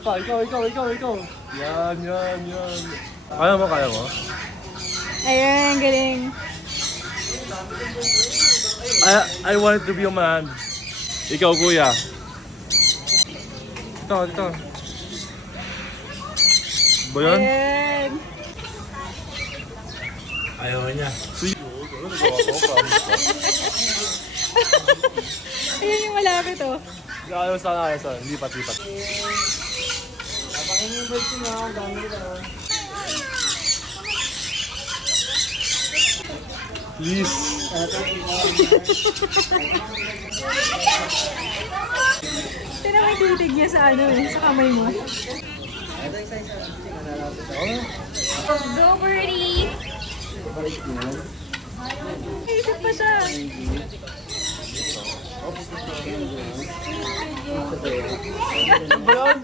Ikaw. Yan. Kaya mo? Ayun, galing. I wanted to be a man. Ikaw, kuya. Dito. Ba yan? Ayun. Ayaw niya. Ayun yung malapit oh. Ayos sana. Lipat. Please. Tinan mo yung titig niya sa sa kamay mo. Go, birdie! Isip pa siya. Ano ba yan?